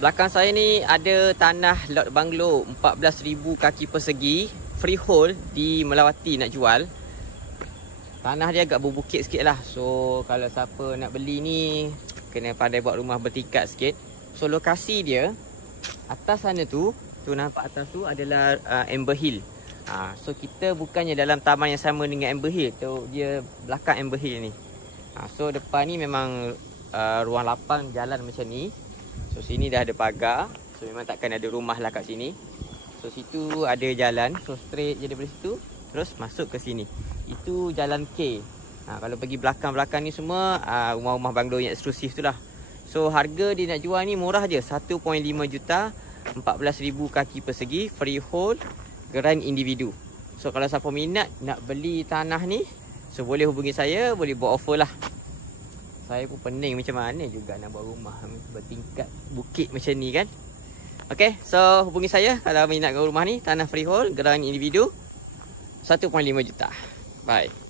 Belakang saya ni ada tanah lot banglo 14,000 kaki persegi, freehold di Melawati nak jual. Tanah dia agak berbukit sikit lah. So kalau siapa nak beli ni kena pandai buat rumah bertingkat sikit. So lokasi dia atas sana tu nampak atas tu adalah Amber Hill. So kita bukannya dalam taman yang sama dengan Amber Hill tu, dia belakang Amber Hill ni. So depan ni memang ruang lapang, jalan macam ni. So sini dah ada pagar. So memang takkan ada rumah lah kat sini. So situ ada jalan. So straight je daripada situ terus masuk ke sini. Itu jalan K. Kalau pergi belakang-belakang ni semua rumah-rumah banglo yang eksklusif tu lah. So harga dia nak jual ni murah je, 1.5 juta, 14,000 kaki persegi, freehold, geran individu. So kalau siapa minat nak beli tanah ni, so boleh hubungi saya, boleh buat offer lah. Saya pun pening macam mana juga nak buat rumah bertingkat bukit macam ni kan. Okay, so hubungi saya kalau minat rumah ni, tanah freehold, geran individu, 1.5 juta. Bye.